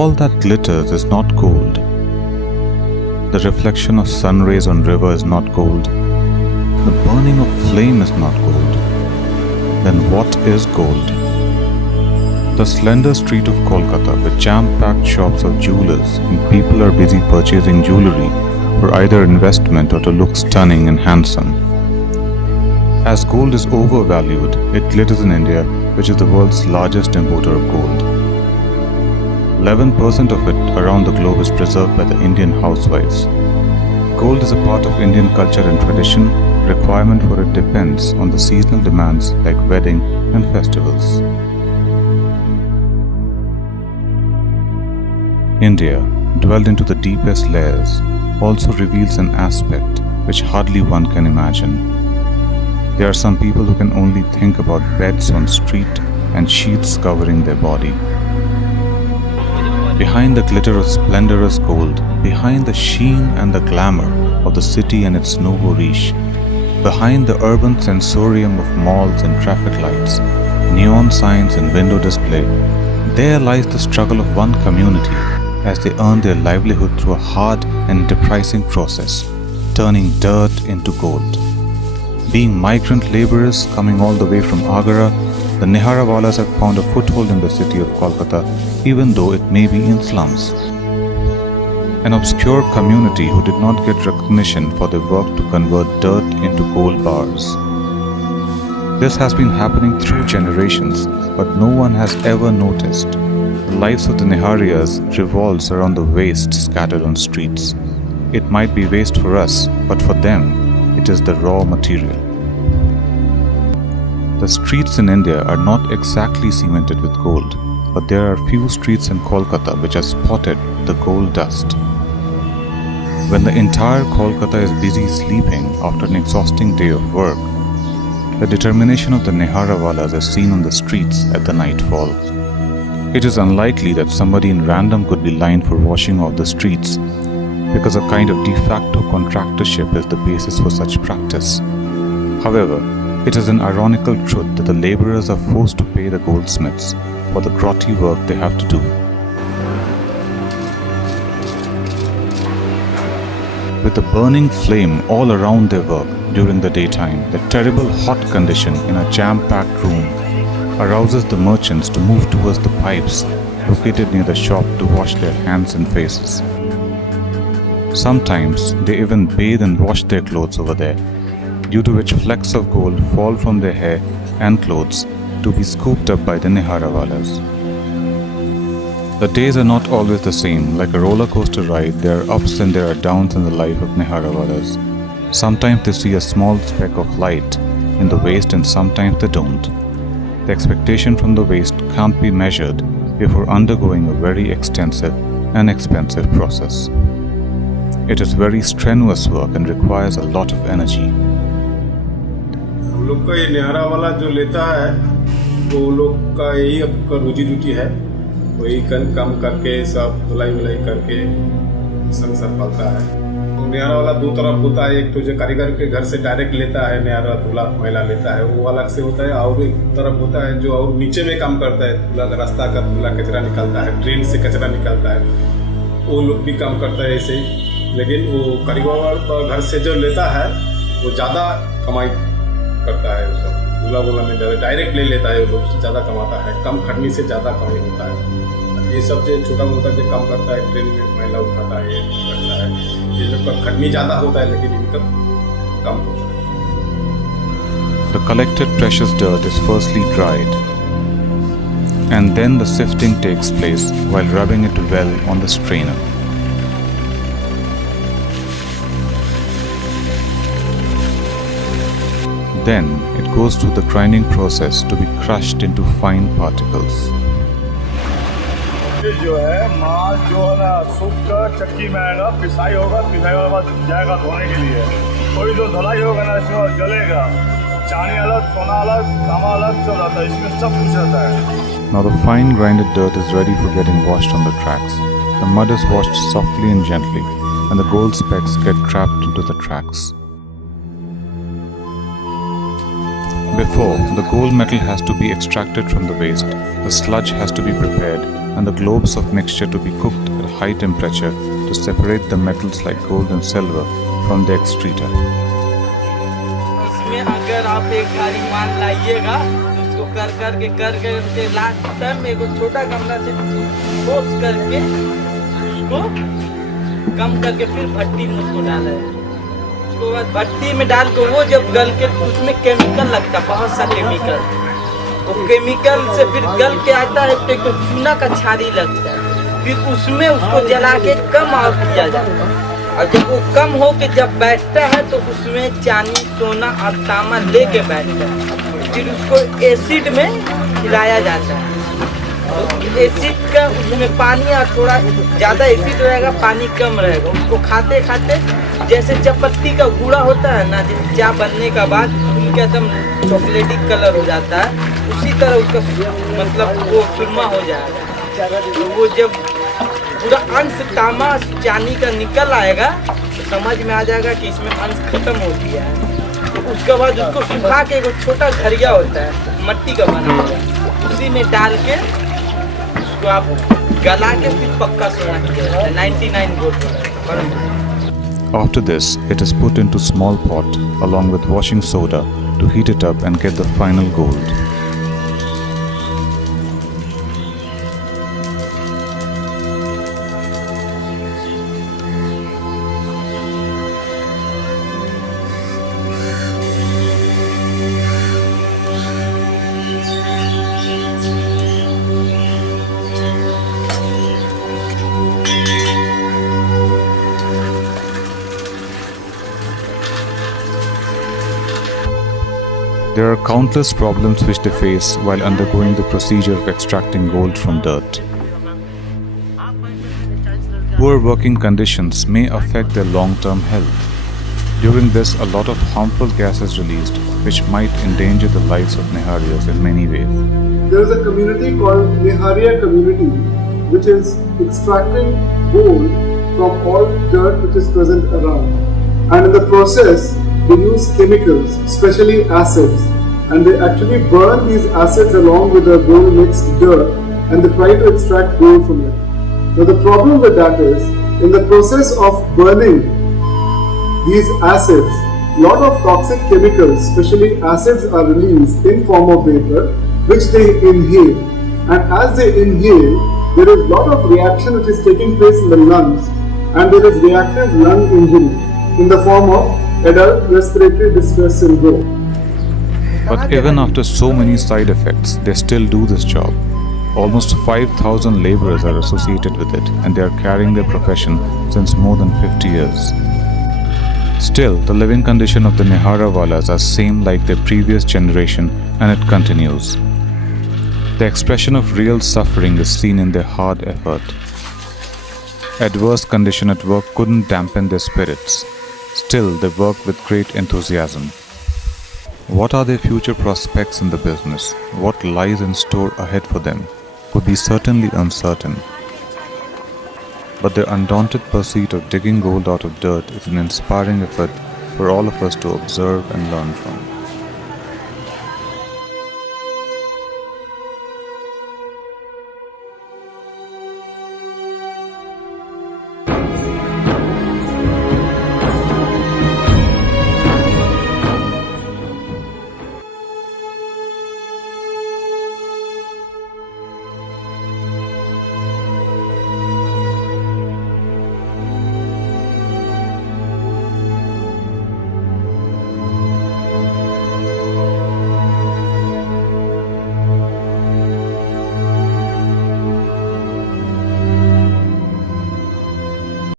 all that glitters is not gold. The reflection of sun rays on river is not gold. The burning of flame is not gold. Then what is gold? The slender street of Kolkata with jam-packed shops of jewelers and people are busy purchasing jewellery for either investment or to look stunning and handsome. As gold is overvalued, it glitters in India, which is the world's largest importer of gold. 11% of it around the globe is preserved by the Indian housewives. Gold is a part of Indian culture and tradition. Requirement for it depends on the seasonal demands like wedding and festivals. India, dwelled into the deepest layers, also reveals an aspect which hardly one can imagine. There are some people who can only think about beds on street and sheets covering their body. Behind the glitter of splendorous gold, behind the sheen and the glamour of the city and its nouveau riche, behind the urban sensorium of malls and traffic lights, neon signs and window display, there lies the struggle of one community as they earn their livelihood through a hard and enterprising process, turning dirt into gold. Being migrant laborers coming all the way from Agra, the Nehariya have found a foothold in the city of Kolkata, even though it may be in slums. An obscure community who did not get recognition for their work to convert dirt into gold bars. This has been happening through generations, but no one has ever noticed. The lives of the Nehariyas revolves around the waste scattered on streets. It might be waste for us, but for them, it is the raw material. The streets in India are not exactly cemented with gold, but there are few streets in Kolkata which are spotted with the gold dust. When the entire Kolkata is busy sleeping after an exhausting day of work, the determination of the Nehariya is seen on the streets at the nightfall. It is unlikely that somebody in random could be lined for washing off the streets, because a kind of de facto contractorship is the basis for such practice. However, it is an ironical truth that the laborers are forced to pay the goldsmiths for the grotty work they have to do. With the burning flame all around their work during the daytime, the terrible hot condition in a jam-packed room arouses the merchants to move towards the pipes located near the shop to wash their hands and faces. Sometimes they even bathe and wash their clothes over there, due to which flecks of gold fall from their hair and clothes to be scooped up by the Nehariya. The days are not always the same. Like a roller coaster ride, there are ups and there are downs in the life of Nehariya. Sometimes they see a small speck of light in the waste and sometimes they don't. The expectation from the waste can't be measured before undergoing a very extensive and expensive process. It is very strenuous work and requires a lot of energy. हम लोग का ये नेहरा वाला जो लेता है वो लोग का यही अब का रोजी रोटी है, वही काम करके सब धुलाई वुलाई करके संसार पालता है। तो नेहरा वाला दो तरफ होता है, एक तो जो कारीगर के घर से डायरेक्ट लेता है नेहरा दूल्हा महिला लेता है वो अलग से होता है, और एक तरफ होता है जो और नीचे में काम करता है, दूल्हा का रास्ता का दूल्हा कचरा निकालता है, ट्रेन से कचरा निकालता है, वो लोग भी काम करता है ऐसे ही। लेकिन वो कारीगर घर से जो लेता है वो ज़्यादा कमाई करता है, उसका दूल्हा बोला में ज़्यादा डायरेक्ट ले लेता है, वो लोग ज़्यादा कमाता है, कम खटनी से ज़्यादा कमाई होता है। ये सब जो छोटा मोटा जो काम करता है, ट्रेन में महिला उठाता है, ये करता है, ये लोग का खटनी ज़्यादा होता है लेकिन इनकम कम होता है। The collected precious dirt is firstly dried, and then the sifting takes place while rubbing it well on the strainer. Then it goes through the grinding process to be crushed into fine particles. ये जो है माल जो है ना सूख कर चक्की में आएगा, पिसाई होगा, पिसाई के बाद जाएगा धोने के लिए। कोई जो धुलाई होगा ना इसमें जलेगा, चांदी अलग, सोना अलग, तांबा अलग सब रहता है, इसमें सब कुछ रहता है। Now the fine grinded dirt is ready for getting washed on the tracks. The mud is washed softly and gently, and the gold specks get trapped into the tracks. Before, the gold metal has to be extracted from the waste, the sludge has to be prepared, and the globes of mixture to be cooked at high temperature to separate the metals like gold and silver from the excreta. इसमें अगर आप एक घारी माल लाइएगा तो उसको कर करके लास्ट टाइम एक छोटा गमला से ठोस करके उसको कम करके फिर भट्टी में उसको डाला है। उसके बाद भट्टी में डाल के वो जब गल के उसमें केमिकल लगता है, बहुत सा केमिकल, वो केमिकल से फिर गल के आता है तो एक चूना का छारी लगता है, फिर उसमें उसको जला के कम आग किया जाता है। और जब वो कम हो के जब बैठता है तो उसमें चांदी सोना और तांबा लेके बैठता है, फिर उसको एसिड में हिलाया जाता है। तो एसिड का उसमें पानी और थोड़ा ज़्यादा एसिड रहेगा, पानी कम रहेगा। उसको खाते खाते जैसे चपत्ती का गुड़ा होता है ना, जैसे चाय बनने का बाद उनका एकदम चॉकलेटी कलर हो जाता है, उसी तरह उसका मतलब वो सुरमा हो जाएगा। तो वो जब पूरा अंश तांबा चांदी का निकल आएगा तो समझ में आ जाएगा कि इसमें अंश खत्म हो गया है। तो उसके बाद उसको सुखा के एक छोटा घड़िया होता है मट्टी का बना हुआ, उसी में डाल के उसको आप गला के फिर पक्का सोना किया 99 gold. After this, it is put into small pot along with washing soda to heat it up and get the final gold. There are countless problems which they face while undergoing the procedure of extracting gold from dirt. Poor working conditions may affect their long-term health. During this, a lot of harmful gas is released, which might endanger the lives of Nehariyas in many ways. There is a community called Nehariya community, which is extracting gold from all dirt which is present around. And in the process, they use chemicals, especially acids, and they actually burn these acids along with the gold mixed dirt, and they try to extract gold from it. Now the problem with that is, in the process of burning these acids, lot of toxic chemicals, especially acids, are released in form of vapor, which they inhale. And as they inhale, there is lot of reaction which is taking place in the lungs, and there is reactive lung injury in the form of adult respiratory distress syndrome. But even after so many side effects, they still do this job. Almost 5,000 laborers are associated with it, and they are carrying their profession since more than 50 years. Still, the living condition of the Neharawalas are same like their previous generation, and it continues. The expression of real suffering is seen in their hard effort. Adverse condition at work couldn't dampen their spirits. Still, they work with great enthusiasm. What are their future prospects in the business? What lies in store ahead for them could be certainly uncertain. But their undaunted pursuit of digging gold out of dirt is an inspiring effort for all of us to observe and learn from.